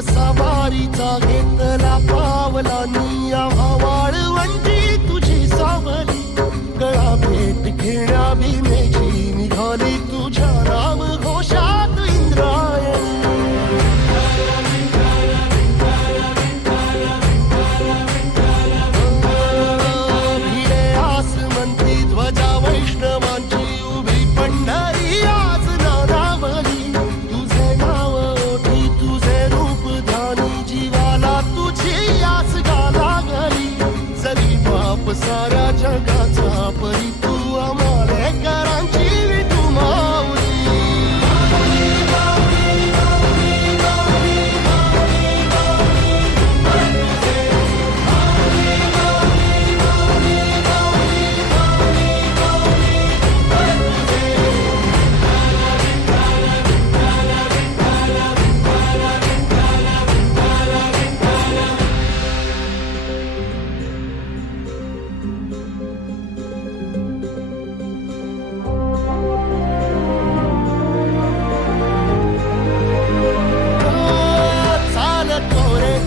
सवारीचा घेतला पावला निया वाळवंटी तुझी सावली गळा भेट घेण्या भीमेची निघाली तुझ्या राम घोषात इंद्रायणी भिडे आसमंती ध्वजा वैष्णवांची उभी पंढरी आज नादावली तुझे नाव ओठी तुझे रूप ध्यानी जीवाला तुझी आस गाला गली जरी बाप साऱ्या जगाचा परी तू आमालेकरांची विठू माऊली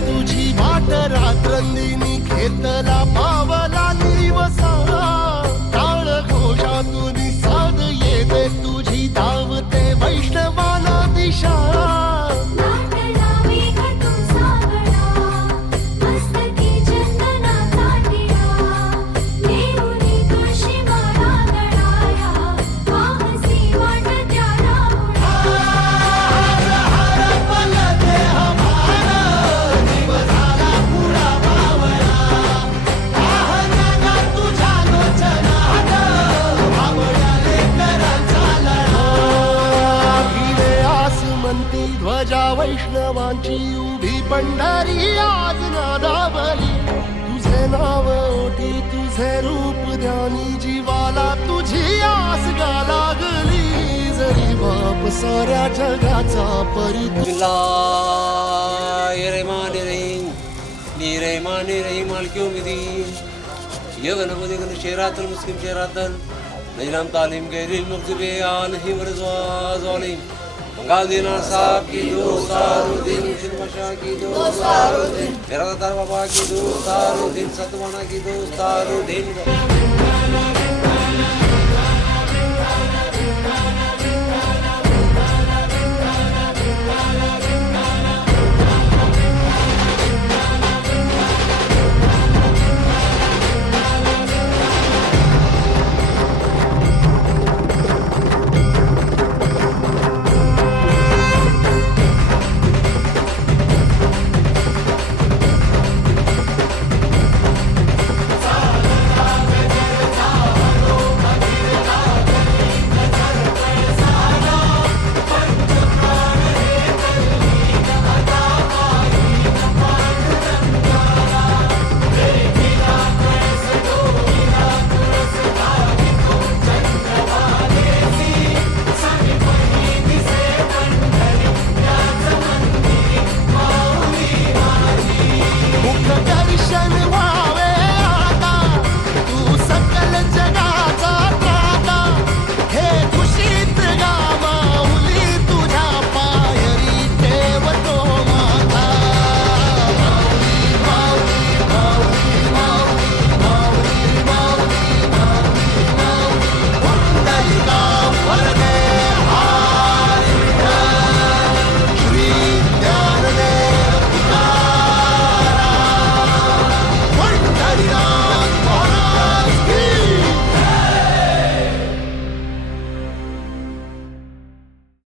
तुझी वाट रात्रंदिनी घेतला पावला निवसा टाळ घोषातून साध येते तुझी धावते वैष्णवाला दिशा ध्वजा वैष्णवांची उभी पंढरी आज नादावली तुझे नाव ओठी तुझे रूप ध्यानी जीवाला तुझी आस गा लागली जरी बाप साऱ्या जगाचा परी يغنى شيرات المسلم شيرات نجلام تعليم غير المغضوب عليهم ولا الضالين قال دينا صاحب کی دوستارو دین شرمشا کی دوستارو دین میرا دار بابا کی دوستارو دین ستوانا کی دوستارو دین